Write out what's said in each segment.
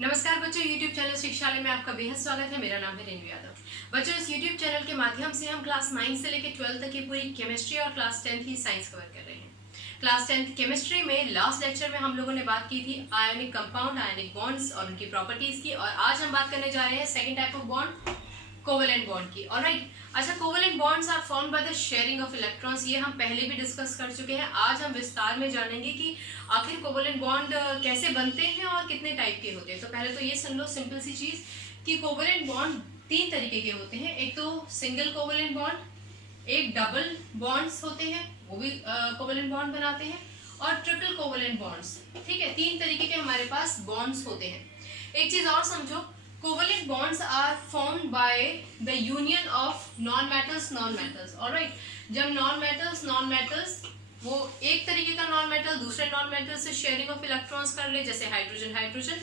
नमस्कार बच्चों, YouTube channel शिक्षालय में आपका बेहद स्वागत है। मेरा नाम है रेणु यादव। बच्चों, इस YouTube चैनल के माध्यम से हम क्लास 9 से लेकर 12 तक की पूरी केमिस्ट्री और क्लास 10 की साइंस कवर कर रहे हैं। क्लास 10 केमिस्ट्री में लास्ट लेक्चर में हम लोगों ने बात की थी आयोनिक कंपाउंड, आयोनिक बॉन्ड्स और उनकी प्रॉपर्टीज की, और आज हम बात करने जा रहे हैं second type of bond, covalent bond की। ऑलराइट, अच्छा, covalent bonds are formed by the sharing of electrons. ये हम पहले भी डिस्कस कर चुके हैं। आज हम विस्तार में जानेंगे कि आखिर कोवेलेंट बॉन्ड कैसे बनते हैं और कितने टाइप के होते हैं। तो पहले तो ये सुन लो सिंपल सी चीज कि कोवेलेंट बॉन्ड 3 तरीके के होते हैं। एक तो सिंगल कोवेलेंट बॉन्ड, एक डबल बॉन्ड्स होते हैं, वो भी कोवेलेंट बॉन्ड बनाते हैं, और ट्रिपल कोवेलेंट बॉन्ड्स। ठीक है, 3 तरीके के हमारे पास बॉन्ड्स होते हैं। एक चीज और समझो, covalent bonds are formed by the union of non metals. Alright, जब नॉन मेटल्स वो एक तरीके का नॉन मेटल दूसरे नॉन मेटल से शेयरिंग ऑफ इलेक्ट्रॉन्स कर ले, जैसे हाइड्रोजन,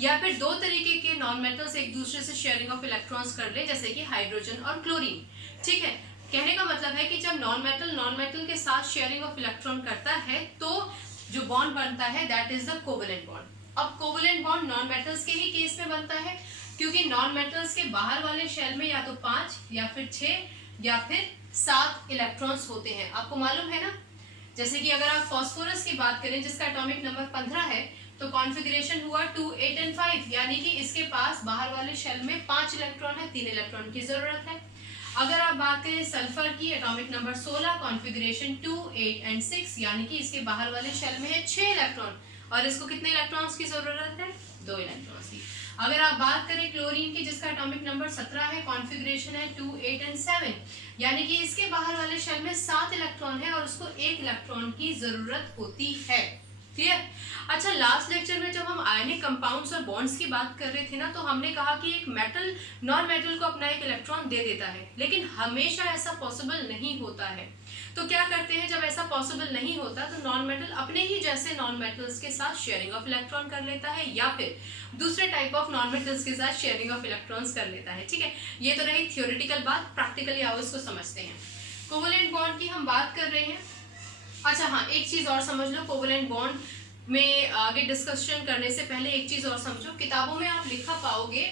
या फिर 2 तरीके के नॉन मेटल्स एक दूसरे से शेयरिंग ऑफ इलेक्ट्रॉन्स कर ले, जैसे कि हाइड्रोजन और क्लोरीन। ठीक है, कहने का मतलब है कि जब नॉन मेटल के साथ शेयरिंग ऑफ इलेक्ट्रॉन करता है तो जो बॉन्ड बनता है that is the covalent bond. अब कोवेलेंट बॉन्ड नॉन मेटल्स के ही केस में बनता है, क्योंकि नॉन मेटल्स के बाहर वाले शेल में या तो 5 या फिर 6 या फिर 7 इलेक्ट्रॉन्स होते हैं। आपको मालूम है ना, जैसे कि अगर आप फास्फोरस की बात करें जिसका एटॉमिक नंबर 15 है, तो कॉन्फ़िगरेशन हुआ 2, 8 एंड 5, यानी कि इसके पास बाहर वाले शेल में 5 इलेक्ट्रॉन है, 3 इलेक्ट्रॉन की जरूरत है। अगर आप बात करें सल्फर की, एटॉमिक नंबर 16, कॉन्फ़िगरेशन 2, 8 एंड 6, यानी कि इसके बाहर वाले शेल में है 6 इलेक्ट्रॉन, और इसको कितने इलेक्ट्रॉन्स की जरूरत है? 2 इलेक्ट्रॉन्स की। अगर आप बात करें क्लोरीन की, जिसका एटॉमिक नंबर 17 है, कॉन्फ़िगरेशन है 2, 8 एंड 7, यानी कि इसके बाहर वाले शेल में 7 इलेक्ट्रॉन है और उसको 1 इलेक्ट्रॉन की जरूरत होती है। क्लियर? अच्छा, लास्ट लेक्चर में जब हम आयनिक कंपाउंड्स और बॉन्ड्स की बात कर रहे थे ना, तो हमने कहा कि एक मेटल नॉन मेटल को अपना एक इलेक्ट्रॉन दे देता है, लेकिन हमेशा ऐसा पॉसिबल नहीं होता है। तो क्या करते हैं, जब ऐसा पॉसिबल नहीं होता तो नॉन मेटल अपने ही जैसे नॉन मेटल्स के साथ शेयरिंग ऑफ इलेक्ट्रॉन कर लेता है, या फिर दूसरे टाइप ऑफ नॉन मेटल्स के साथ शेयरिंग ऑफ इलेक्ट्रॉन्स कर लेता है। ठीक है, ये तो रही थियोरेटिकल बात। प्रैक्टिकली आओ इसको समझते हैं। कोवेलेंट बॉन्ड की हम बात कर रहे हैं। अच्छा हाँ, एक चीज और समझ लो, कोवेलेंट बॉन्ड में आगे डिस्कशन करने से पहले एक चीज और समझो। किताबों में आप लिखा पाओगे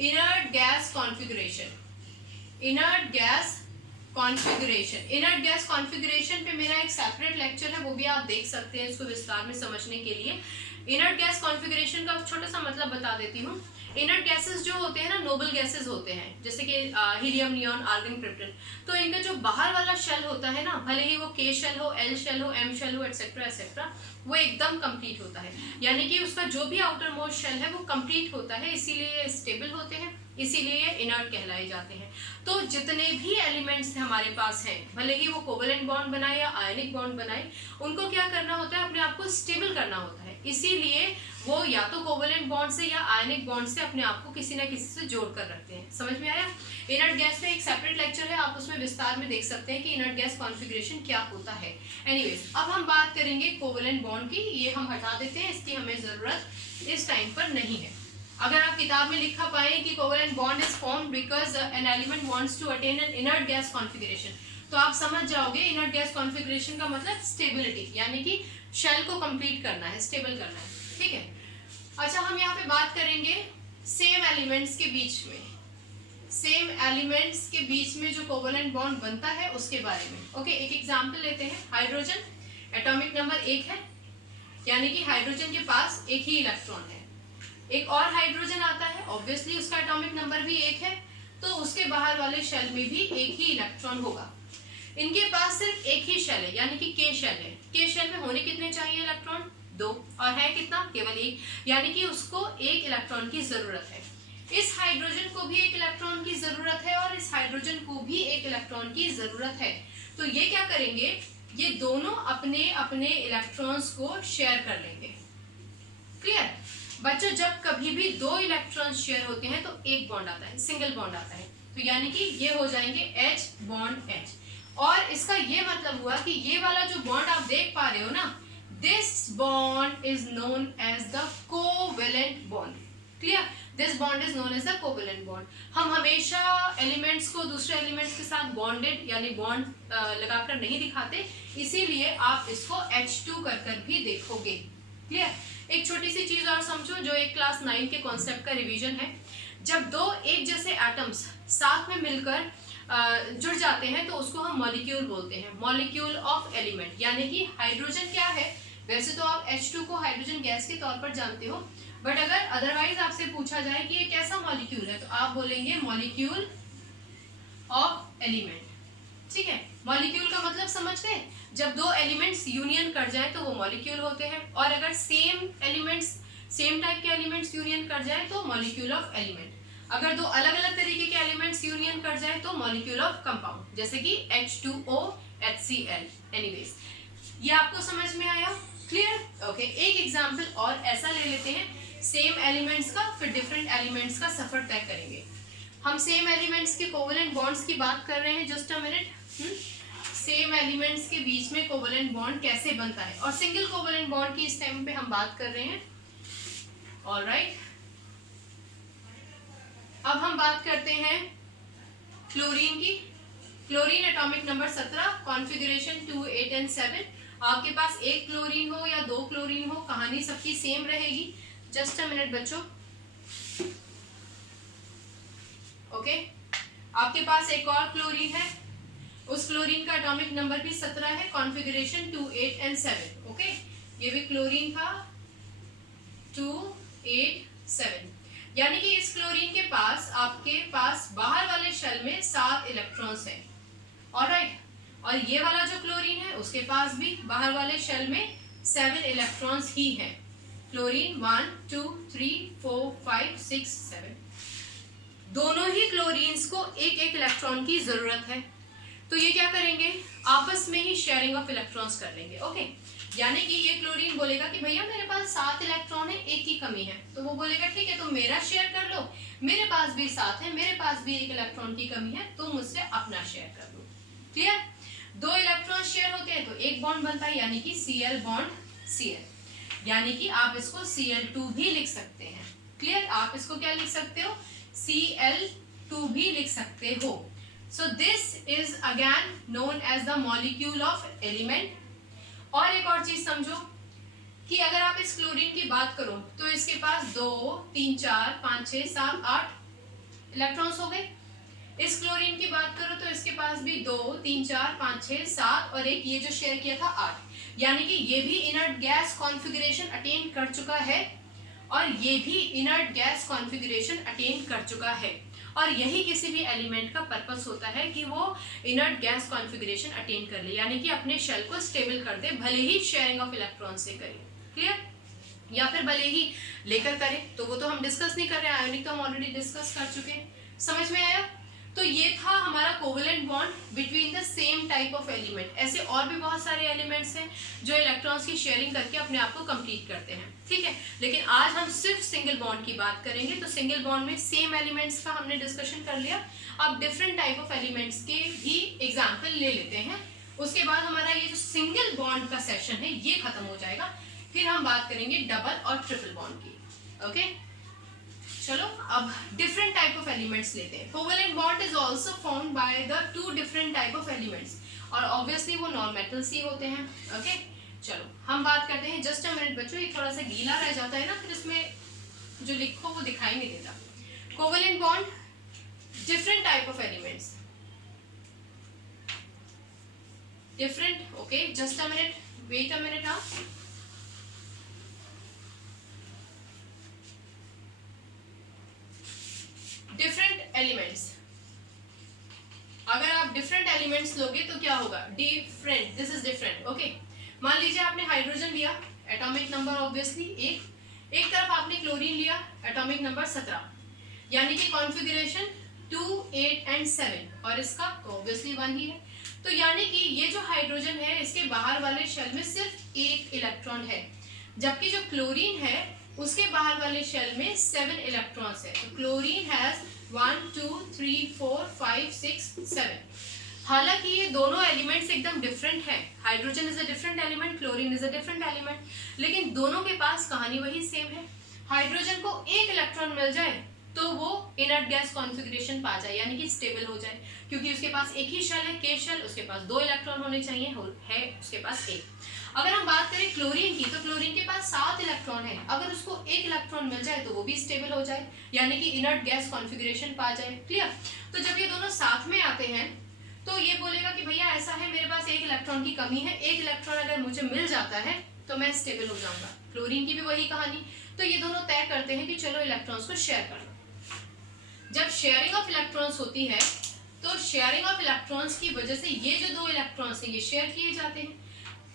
inert gas configuration. Inert gas configuration पे मेरा एक सेपरेट लेक्चर है, वो भी आप देख सकते हैं इसको विस्तार में समझने के लिए। इनर्ट गैस कॉन्फ़िगरेशन का छोटा सा मतलब बता देती हूँ। इनर्ट गैसेस जो होते हैं ना, नोबल गैसेस होते हैं, जैसे कि हीलियम, नियॉन, आर्गन, क्रिप्टन। तो इनका जो बाहर वाला शेल होता है ना, भले ही वो के शेल हो, एल शेल हो, एम शेल हो, एटसेट्रा एटसेट्रा, वो एकदम कंप्लीट होता है, यानी कि उसका जो भी आउटर मोस्ट शेल है वो कंप्लीट होता है, इसीलिए स्टेबल होते हैं, इसीलिए ये इनर्ट कहलाए जाते हैं। तो जितने भी एलिमेंट्स हमारे पास हैं, भले ही वो कोवेलेंट बॉन्ड बनाए या आयनिक बॉन्ड बनाए, उनको क्या करना होता है, अपने आप को स्टेबल करना होता है। इसीलिए वो या तो कोवेलेंट बॉन्ड से या आयनिक बॉन्ड से अपने आप को किसी ना किसी से जोड़ कर रखते हैं। समझ में आया? इनर्ट गैस में एक सेपरेट लेक्चर है, आप उसमें विस्तार में देख सकते हैं कि इनर्ट गैस कॉन्फ़िगरेशन क्या होता है। एनीवेज, अब हम बात करेंगे कोवेलेंट बॉन्ड की। ये हम हटा देते हैं, इसकी हमें जरूरत इस टाइम पर नहीं है। अगर आप किताब में लिखा पाए कि covalent bond is formed because an element wants to attain an inert gas configuration, तो आप समझ जाओगे इनर्ट गैस कॉन्फ़िगरेशन का मतलब स्टेबिलिटी, यानी कि शेल को कंप्लीट करना है, स्टेबल करना है। ठीक है, अच्छा, हम यहाँ पे बात करेंगे सेम एलिमेंट्स के बीच में, सेम एलिमेंट्स के बीच में जो कोवेलेंट बॉन्ड बनता है उसके बारे में। ओके, एक एग्जांपल लेते हैं। हाइड्रोजन, एटॉमिक नंबर 1 है, यानी कि हाइड्रोजन के पास एक ही इलेक्ट्रॉन है। एक और हाइड्रोजन आता है, ऑब्वियसली उसका एटॉमिक नंबर भी 1 है, तो उसके बाहर वाले शेल में भी एक ही इलेक्ट्रॉन होगा। इनके पास सिर्फ एक ही शेल है, यानी कि के शेल है। के शेल में होने कितने चाहिए इलेक्ट्रॉन? 2, और है कितना? केवल 1, यानी कि उसको 1 इलेक्ट्रॉन की जरूरत है। इस हाइड्रोजन को भी 1 इलेक्ट्रॉन की जरूरत है और इस हाइड्रोजन को भी 1 इलेक्ट्रॉन की जरूरत है। तो ये क्या करेंगे, ये दोनों अपने अपने इलेक्ट्रॉन्स को शेयर कर लेंगे। क्लियर? बच्चों, जब कभी भी 2 इलेक्ट्रॉन शेयर होते हैं तो एक बॉन्ड आता है, सिंगल बॉन्ड आता है, तो यानी कि ये हो जाएंगे H बॉन्ड H। और इसका ये मतलब हुआ कि ये वाला जो बॉन्ड आप देख पा रहे हो ना, this bond is known as the covalent bond. Clear? This bond is known as the covalent bond. हम हमेशा एलिमेंट्स को दूसरे एलिमेंट्स के साथ बॉन्डेड यानी बॉन्ड लगाकर नहीं दिखाते, इसीलिए आप इसको H2 कर भी देखोगे। क्लियर? एक छोटी सी चीज और समझो जो एक क्लास 9 के कॉन्सेप्ट का रिवीजन है। जब दो एक जैसे एटम्स साथ में मिलकर जुड़ जाते हैं तो उसको हम मॉलिक्यूल बोलते हैं, मॉलिक्यूल ऑफ एलिमेंट। यानी कि हाइड्रोजन क्या है, वैसे तो आप H2 को हाइड्रोजन गैस के तौर पर जानते हो, बट अगर अदरवाइज आपसे पूछा जाए कि ये कैसा मॉलिक्यूल है तो आप बोलेंगे मॉलिक्यूल ऑफ एलिमेंट। ठीक है, मॉलिक्यूल का मतलब समझ गए? जब दो एलिमेंट्स यूनियन कर जाए तो वो मॉलिक्यूल होते हैं, और अगर सेम एलिमेंट्स, सेम टाइप के एलिमेंट्स यूनियन कर जाए तो मॉलिक्यूल ऑफ एलिमेंट। अगर दो अलग अलग तरीके के एलिमेंट्स यूनियन कर जाए तो मॉलिक्यूल ऑफ कंपाउंड, जैसे कि H2O HCl। एनीवेज, ये आपको समझ में आया? क्लियर? ओके, एक एग्जांपल और ऐसा ले लेते हैं सेम एलिमेंट्स का, फिर डिफरेंट एलिमेंट्स का सफर तय करेंगे। हम सेम एलिमेंट्स के कोवेलेंट बॉन्ड्स की बात कर रहे हैं, just a minute. Same elements के बीच में कोवेलेंट बॉन्ड कैसे बनता है, और सिंगल कोवेलेंट बॉन्ड की इस टाइम पे हम बात कर रहे हैं। ऑलराइट, अब हम बात करते हैं क्लोरीन की। Chlorine atomic number 17, configuration 2, 8 and 7। आपके पास एक क्लोरीन हो या दो क्लोरीन हो, कहानी सबकी सेम रहेगी। जस्ट अ मिनट बच्चों। ओके, आपके पास एक और क्लोरीन है, उस क्लोरीन का एटॉमिक नंबर भी 17 है, कॉन्फ़िगरेशन 2, 8 एंड 7। ओके, ये भी क्लोरीन था 2, 8, 7। यानी कि इस क्लोरीन के पास, आपके पास बाहर वाले शेल में 7 इलेक्ट्रॉन्स हैं। ऑलराइट, और ये वाला जो क्लोरीन है उसके पास भी बाहर वाले शेल में 7 इलेक्ट्रॉन्स ही हैं। क्लोरीन 1, 2, 3, 4, 5, 6, 7। दोनों ही क्लोरीन्स को एक एक इलेक्ट्रॉन की जरूरत है, तो ये क्या करेंगे, आपस में ही शेयरिंग ऑफ इलेक्ट्रॉन्स कर लेंगे। ओके, यानी कि ये क्लोरीन बोलेगा कि भैया मेरे पास 7 इलेक्ट्रॉन है, एक की कमी है, तो वो बोलेगा ठीक है तुम मेरा शेयर कर लो, मेरे पास भी 7 है, मेरे पास भी एक इलेक्ट्रॉन की कमी है, तुम मुझसे अपना शेयर कर लो। क्लियर? दो इलेक्ट्रॉन शेयर होते हैं तो एक बॉन्ड बनता है, यानी कि Cl बॉन्ड Cl। यानी कि आप इसको Cl2 भी लिख सकते हैं। क्लियर? आप इसको क्या लिख सकते हो, Cl2 भी लिख सकते हो। So this is again known as the molecule of element। और एक और चीज समझो कि अगर आप इस क्लोरीन की बात करो तो इसके पास 2, 3, 4, 5, 6, 7, 8 इलेक्ट्रॉन्स हो गए। इस क्लोरीन की बात करो तो इसके पास भी 2, 3, 4, 5, 6, 7 और एक ये जो शेयर किया था 8। यानी कि ये भी इनर्ट गैस कॉन्फ़िगरेशन अटेन कर चुका है और ये भी इनर्ट गैस कॉन्फ़िगरेशन अटेन कर चुका है। और यही किसी भी एलिमेंट का पर्पस होता है कि वो इनर्ट गैस कॉन्फ़िगरेशन अटेन कर ले, यानी कि अपने शेल को स्टेबल कर दे, भले ही शेयरिंग ऑफ इलेक्ट्रॉन से करे। क्लियर? या फिर भले ही लेकर करे, तो वो तो हम डिस्कस नहीं कर रहे हैं, आयोनिक तो हम ऑलरेडी डिस्कस कर चुके हैं। समझ में आया? तो ये था हमारा covalent bond between the same type of element. ऐसे और भी बहुत सारे एलिमेंट्स हैं जो इलेक्ट्रॉन्स की शेयरिंग करके अपने आप को कंप्लीट करते हैं। ठीक है, लेकिन आज हम सिर्फ सिंगल बॉन्ड की बात करेंगे। तो सिंगल बॉन्ड में सेम एलिमेंट्स का हमने डिस्कशन कर लिया, अब डिफरेंट टाइप ऑफ एलिमेंट्स के भी एग्जाम्पल ले लेते हैं। उसके बाद हमारा ये जो सिंगल बॉन्ड का सेशन है ये खत्म हो जाएगा, फिर हम बात करेंगे डबल और ट्रिपल बॉन्ड की। ओके, चलो अब डिफरेंट टाइप ऑफ एलिमेंट्स लेते हैं। Covalent bond is also formed by the 2 different type of elements, और ऑब्वियसली वो नॉन मेटल्स ही होते हैं। ओके, चलो हम बात करते हैं। जस्ट अ मिनट बच्चों, ये थोड़ा सा गीला रह जाता है ना, फिर इसमें जो लिखो वो दिखाई नहीं देता। Covalent bond, different type of elements, different. Okay, just a minute, wait a minute. आप डिफरेंट एलिमेंट्स, अगर आप डिफरेंट एलिमेंट्स लोगे तो क्या होगा, different, this is different. Okay, मान लीजिए आपने हाइड्रोजन लिया, एटॉमिक नंबर ऑब्वियसली एक तरफ आपने क्लोरीन लिया, एटॉमिक नंबर 17, यानी कि कॉन्फ़िगरेशन 2, 8 एंड 7, और इसका ऑब्वियसली 1 ही है। तो यानी कि ये जो हाइड्रोजन है इसके बाहर वाले शेल में सिर्फ एक इलेक्ट्रॉन है, जबकि जो क्लोरीन है उसके बाहर वाले शेल में 7 इलेक्ट्रॉन्स है। तो क्लोरीन हैज 1, 2, 3, 4, 5, 6, 7। हालांकि ये दोनों एलिमेंट्स एकदम डिफरेंट हैं, hydrogen is a different element, chlorine is a different element, लेकिन दोनों के पास कहानी वही सेम है। हाइड्रोजन को एक इलेक्ट्रॉन मिल जाए तो वो इनर्ट गैस कॉन्फ़िगरेशन पा जाए, यानी कि स्टेबल हो जाए, क्योंकि उसके पास एक ही शेल है, के शेल, उसके पास 2 इलेक्ट्रॉन होने चाहिए, है उसके पास 1। अगर हम बात करें क्लोरीन की, तो क्लोरीन के पास पास 7 इलेक्ट्रॉन है, अगर उसको 1 इलेक्ट्रॉन मिल जाए तो वो भी स्टेबल हो जाए, यानी कि इनर्ट गैस कॉन्फ़िगरेशन पा जाए। क्लियर? तो जब ये दोनों साथ में आते हैं तो ये बोलेगा कि भैया ऐसा है, मेरे पास 1 इलेक्ट्रॉन की कमी है, 1 इलेक्ट्रॉन अगर मुझे मिल जाता है तो मैं स्टेबल हो जाऊंगा। क्लोरीन की भी वही कहानी। तो ये दोनों तय करते हैं कि चलो इलेक्ट्रॉन्स को शेयर कर लो। जब शेयरिंग ऑफ इलेक्ट्रॉन्स होती है तो शेयरिंग ऑफ इलेक्ट्रॉन्स की वजह से ये जो 2 इलेक्ट्रॉन्स हैं ये शेयर किए जाते हैं।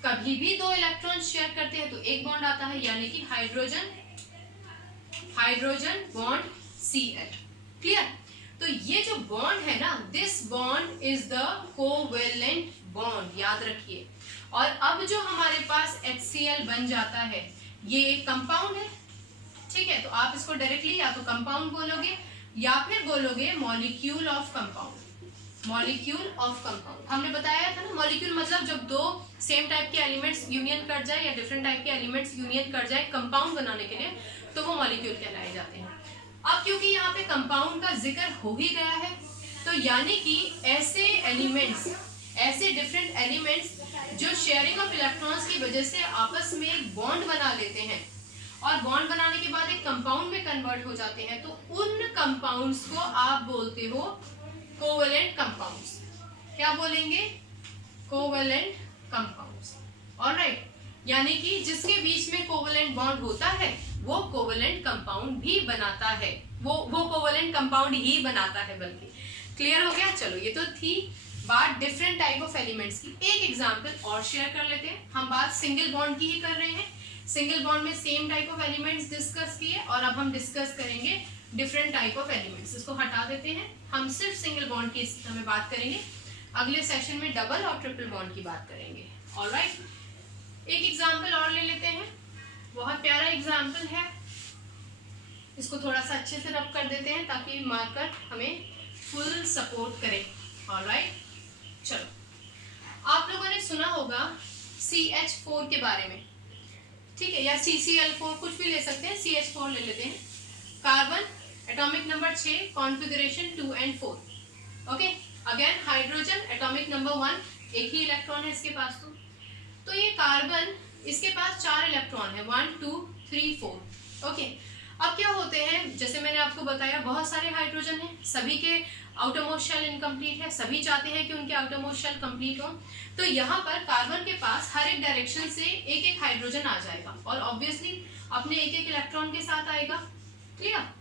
कभी भी 2 इलेक्ट्रॉन शेयर करते हैं तो एक बॉन्ड आता है, यानी कि hydrogen hydrogen bond Cl। Clear? तो ये जो बॉन्ड है ना, this bond is the covalent bond, याद रखिए। और अब जो हमारे पास HCl बन जाता है ये एक कंपाउंड है। ठीक है, तो आप इसको डायरेक्टली या तो कंपाउंड बोलोगे या फिर बोलोगे molecule of compound. Molecule of compound हमने बताया था ना, मॉलिक्यूल मतलब जब 2 सेम टाइप के एलिमेंट्स यूनियन कर जाए या डिफरेंट टाइप के एलिमेंट्स यूनियन कर जाए कंपाउंड बनाने के लिए, तो वो मॉलिक्यूल कहलाए जाते हैं। अब क्योंकि यहाँ पे कंपाउंड का जिक्र हो ही गया है, तो यानी कि ऐसे एलिमेंट्स, ऐसे डिफरेंट एलिमेंट्स जो शेयरिंग ऑफ इलेक्ट्रॉन्स की वजह से आपस में एक बॉन्ड बना लेते हैं और बॉन्ड बनाने के बाद एक कंपाउंड में कन्वर्ट हो जाते हैं, तो उन कंपाउंड्स को आप बोलते हो कोवेलेंट कंपाउंड्स। क्या बोलेंगे? Covalent compounds. ऑलराइट, यानी कि जिसके बीच में कोवेलेंट बॉन्ड होता है वो कोवेलेंट कंपाउंड भी बनाता है, वो कोवेलेंट कंपाउंड ही बनाता है बल्कि। क्लियर हो गया? चलो, ये तो थी बात डिफरेंट टाइप ऑफ एलिमेंट्स की। एक एग्जांपल और शेयर कर लेते हैं। हम बात सिंगल बॉन्ड की ही कर रहे हैं। सिंगल बॉन्ड में same type of elements discuss किए और अब हम डिस्कस करेंगे डिफरेंट टाइप ऑफ एलिमेंट्स। इसको हटा देते हैं, हम सिर्फ सिंगल बॉन्ड की में बात करेंगे। अगले सेशन में डबल और ट्रिपल बॉन्ड की बात करेंगे। ऑलराइट, एक एग्जांपल और ले लेते हैं। बहुत प्यारा एग्जांपल है, इसको थोड़ा सा अच्छे से रब कर देते हैं ताकि मार्कर हमें फुल सपोर्ट करे। ऑलराइट, चलो, आप लोगों ने सुना होगा CH4 के बारे में, ठीक है, या CCl4, कुछ भी ले सकते हैं। CH4 ले लेते हैं। Carbon atomic number 6, configuration 2 and 4। Okay, again hydrogen atomic number 1, एक ही इलेक्ट्रॉन है इसके पास। तो ये कार्बन, इसके पास 4 इलेक्ट्रॉन है, 1 2 3 4। ओके, अब क्या होते हैं, जैसे मैंने आपको बताया बहुत सारे हाइड्रोजन हैं, सभी के आउटरमोस्ट शेल इनकम्प्लीट है, सभी चाहते हैं कि उनके आउटरमोस्ट शेल कंप्लीट हो। तो यहाँ पर कार्बन के पास हर एक डायरेक्शन से एक एक हाइड्रोजन आ जाएगा और ऑब्वियसली अपने एक एक इलेक्ट्रॉन के साथ आएगा। क्लियर?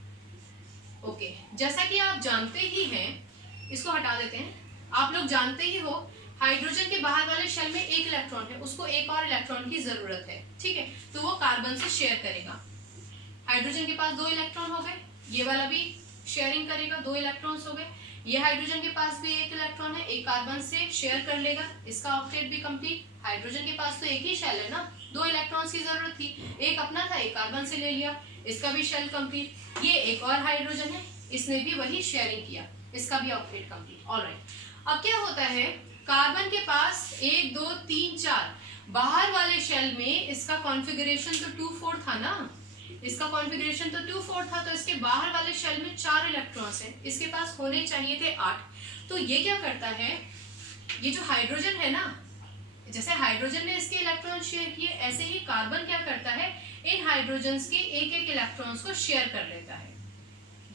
ओके, जैसा कि आप जानते ही हैं, इसको हटा देते हैं, आप लोग जानते ही हो हाइड्रोजन के बाहर वाले शेल में एक इलेक्ट्रॉन है, उसको एक और इलेक्ट्रॉन की जरूरत है। ठीक है, तो वो कार्बन से शेयर करेगा। हाइड्रोजन के पास 2 इलेक्ट्रॉन हो गए, ये वाला भी शेयरिंग करेगा, 2 इलेक्ट्रॉन्स हो गए। ये हाइड्रोजन के पास भी 1 इलेक्ट्रॉन है, एक कार्बन से शेयर कर लेगा, इसका ऑक्टेट भी कंप्लीट। हाइड्रोजन के पास तो एक ही शेल है ना, 2 इलेक्ट्रॉन्स की जरूरत थी, एक अपना था, एक कार्बन से ले लिया, इसका भी शेल कंप्लीट। ये एक और हाइड्रोजन है, इसने भी वही शेयरिंग किया, इसका भी ऑक्टेट कंप्लीट। ऑलराइट, अब क्या होता है, कार्बन के पास 1 2 3 4 बाहर वाले शेल में इसका कॉन्फ़िगरेशन तो 2 4 था ना, इसका कॉन्फ़िगरेशन तो 2 4 था, तो इसके बाहर वाले शेल में 4 इलेक्ट्रॉन्स हैं, इसके पास होने चाहिए थे 8। तो ये क्या करता है, ये जो हाइड्रोजन है ना, जैसे हाइड्रोजन ने इसके इलेक्ट्रॉन शेयर किए, ऐसे ही कार्बन क्या करता है, इन हाइड्रोजन्स के एक एक इलेक्ट्रॉन्स को शेयर कर लेता है।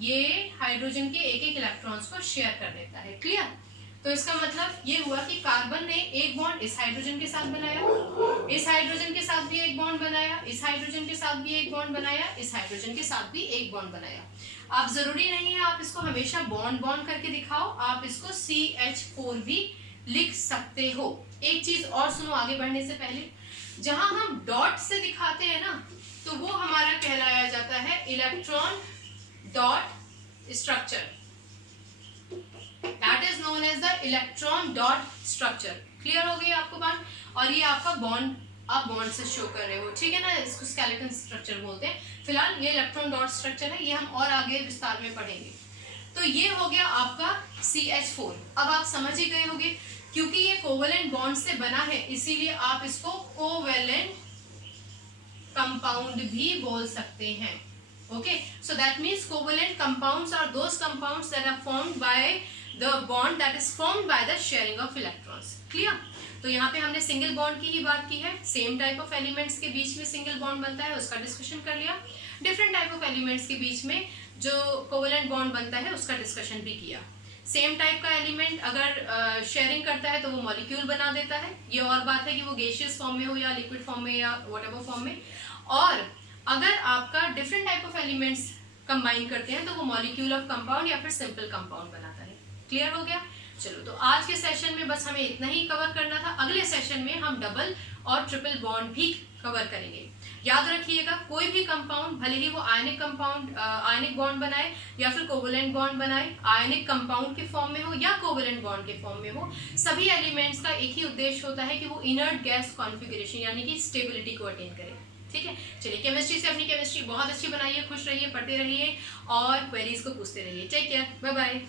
ये हाइड्रोजन के एक एक इलेक्ट्रॉन्स को शेयर कर लेता है। क्लियर? तो इसका मतलब ये हुआ कि कार्बन ने एक बॉन्ड इस हाइड्रोजन के साथ बनाया, इस हाइड्रोजन के साथ भी एक बॉन्ड बनाया, इस हाइड्रोजन के साथ भी एक बॉन्ड बनाया, इस हाइड्रोजन के साथ भी एक बॉन्ड बनाया। आप जरूरी नहीं है आप इसको हमेशा बॉन्ड बॉन्ड करके दिखाओ, आप इसको CH4 भी लिख सकते हो। एक चीज और सुनो आगे बढ़ने से पहले, जहां हम डॉट से दिखाते हैं ना, तो वो हमारा कहलाया जाता है electron dot structure, that is known as the electron dot structure. Clear हो गई आपको बात? और ये आपका बॉन्ड, आप बॉन्ड से शो कर रहे हो, ठीक है ना, इसको स्केलेटन स्ट्रक्चर बोलते हैं। फिलहाल ये इलेक्ट्रॉन डॉट स्ट्रक्चर है, ये हम और आगे विस्तार में पढ़ेंगे। तो ये हो गया आपका CH4। अब आप समझ ही गए होंगे, क्योंकि ये कोवेलेंट बॉन्ड से बना है, इसीलिए आप इसको कोवेलेंट कंपाउंड भी बोल सकते हैं। Okay, so that means covalent compounds are those compounds that are formed by the bond that is formed by the sharing of electrons. Clear? तो यहाँ पे हमने सिंगल बॉन्ड की ही बात की है, सेम टाइप ऑफ एलिमेंट्स के बीच में सिंगल बॉन्ड बनता है उसका डिस्कशन कर लिया, डिफरेंट टाइप ऑफ एलिमेंट्स के बीच में जो कोवेलेंट बॉन्ड बनता है उसका डिस्कशन भी किया। सेम टाइप का एलिमेंट अगर शेयरिंग करता है तो वो मॉलिक्यूल बना देता है, ये और बात है कि वो गैसियस फॉर्म में हो या लिक्विड फॉर्म में या व्हाटएवर फॉर्म में। और अगर आपका different type of elements combine करते हैं तो वो मॉलिक्यूल ऑफ कंपाउंड या फिर सिंपल कंपाउंड बनाता है। क्लियर हो गया? चलो, तो आज के सेशन में बस हमें इतना ही कवर करना था। अगले सेशन में हम डबल और ट्रिपल बॉन्ड भी कवर करेंगे। याद रखिएगा, कोई भी कंपाउंड भले ही वो आयनिक कंपाउंड आयनिक बॉन्ड बनाए या फिर कोवेलेंट बॉन्ड बनाए, आयनिक कंपाउंड के फॉर्म में हो या कोवेलेंट बॉन्ड के फॉर्म में हो, सभी एलिमेंट्स का एक ही उद्देश्य होता है कि वो इनर्ट गैस कॉन्फिगरेशन यानी कि स्टेबिलिटी को अटेन करें। ठीक है, चलिए, केमिस्ट्री से अपनी केमिस्ट्री बहुत अच्छी बनाइए, खुश रहिए, पढ़ते रहिए और क्वेरीज को पूछते रहिए। Take care, bye bye.